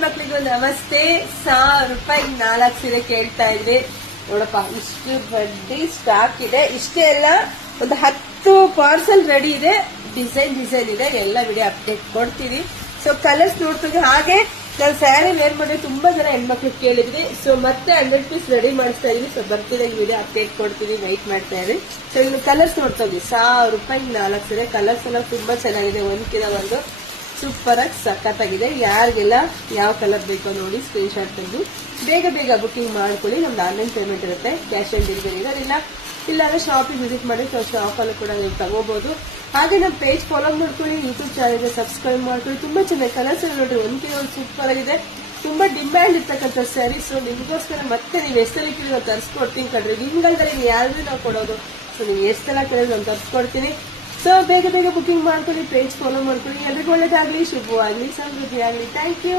ಹೆಣ್ಮಕ್ಳಿಗೂ ನಮಸ್ತೆ. 1000 ರೂಪಾಯಿ 4 ಸೀರೆ ಕೇಳ್ತಾ ಇದ್ರಿ ನೋಡಪ್ಪ, ಇಷ್ಟು ಬಡ್ಡಿ ಸ್ಟಾಕ್ ಇದೆ. ಇಷ್ಟೇ ಅಲ್ಲ, ಒಂದು 10 ಪಾರ್ಸಲ್ ರೆಡಿ ಇದೆ. ಡಿಸೈನ್ ಇದೆ, ಎಲ್ಲ ವಿಡಿಯೋ ಅಪ್ಡೇಟ್ ಕೊಡ್ತೀವಿ. ಸೊ ಕಲರ್ಸ್ ನೋಡ್ತೀವಿ. ಹಾಗೆ ನಾನು ಸ್ಯಾರಿ ವೇರ್ ಮಾಡಿ ತುಂಬಾ ಜನ ಹೆಣ್ಮಕ್ಳು ಕೇಳಿದ್ವಿ. ಸೊ ಮತ್ತೆ 100 ಪೀಸ್ ರೆಡಿ ಮಾಡಿಸ್ತಾ ಇದೀವಿ. ಸೊ ಬರ್ತಿದಾಗ ವಿಡಿಯೋ ಅಪ್ಡೇಟ್ ಕೊಡ್ತೀವಿ, ವೈಟ್ ಮಾಡ್ತಾ ಇದ್ರಿ. ಸೊ ಇನ್ನು ಕಲರ್ಸ್ ನೋಡ್ತಾ ಇದ್ವಿ. 1000 ರೂಪಾಯಿ 4 ಸೀರೆ. ಕಲರ್ಸ್ ಎಲ್ಲ ತುಂಬಾ ಚೆನ್ನಾಗಿದೆ, ಒಂದ್ಕಿನ ಒಂದು ಸೂಪರ್ ಆಗಿ ಸಖತ್ತಾಗಿದೆ. ಯಾರಿಗೆಲ್ಲ ಯಾವ ಕಲರ್ ಬೇಕೋ ನೋಡಿ ಸ್ಕ್ರೀನ್ ಶಾಟ್ ತೆಗೆದು ಬೇಗ ಬುಕಿಂಗ್ ಮಾಡ್ಕೊಳ್ಳಿ. ನಮ್ದು ಆನ್ಲೈನ್ ಪೇಮೆಂಟ್ ಇರುತ್ತೆ, ಕ್ಯಾಶ್ ಆನ್ ಡೆಲಿವರಿ ಇರೋದಿಲ್ಲ. ಇಲ್ಲಾಂದ್ರೆ ಶಾಪಿಗೆ ವಿಸಿಟ್ ಮಾಡಿ ಶಾಪಲ್ಲೂ ಕೂಡ ನೀವು ತಗೋಬಹುದು. ಹಾಗೆ ನಮ್ಮ ಪೇಜ್ ಫಾಲೋ ಮಾಡ್ಕೊಳ್ಳಿ, ಯೂಟ್ಯೂಬ್ ಚಾನಲ್ಗೆ ಸಬ್ಸ್ಕ್ರೈಬ್ ಮಾಡ್ಕೊಳ್ಳಿ. ತುಂಬಾ ಚೆನ್ನಾಗಿ ಕಲರ್ಸ್ ನೋಡ್ರಿ, ಒಂದ್ಕಿನ ಒಂದು ಸೂಪರ್ ಆಗಿದೆ. ತುಂಬಾ ಡಿಮ್ಯಾಂಡ್ ಇರ್ತಕ್ಕಂಥ ಸ್ಯಾರಿ. ಸೊ ನಿಮ್ಗೋಸ್ಕರ ಮತ್ತೆ ನೀವು ಎಷ್ಟೆಲ್ಲ ಕೇಳಿ ನಾವು ತರಿಸ್ಕೊಡ್ತೀನಿ ಕಣ್ರಿ. ನಿಮ್ಗಲ್ದಲ್ಲಿ ಯಾರಿಗೂ ನಾವು ಕೊಡೋದು. ಸೊ ನೀವು ಎಷ್ಟೆಲ್ಲ ಕೇಳಿದ್ರೆ ನಾನು ತರಿಸ್ಕೊಡ್ತೀನಿ. ಸೊ ಬೇಗ ಬುಕಿಂಗ್ ಮಾಡ್ಕೊಳ್ಳಿ, ಪೇಜ್ ಫಾಲೋ ಮಾಡ್ಕೊಳ್ಳಿ. ಎಲ್ರಿಗೂ ಒಳ್ಳೇದಾಗ್ಲಿ, ಶುಭವಾಗ್ಲಿ, ಸಮೃದ್ಧಿ ಆಗ್ಲಿ. Thank you.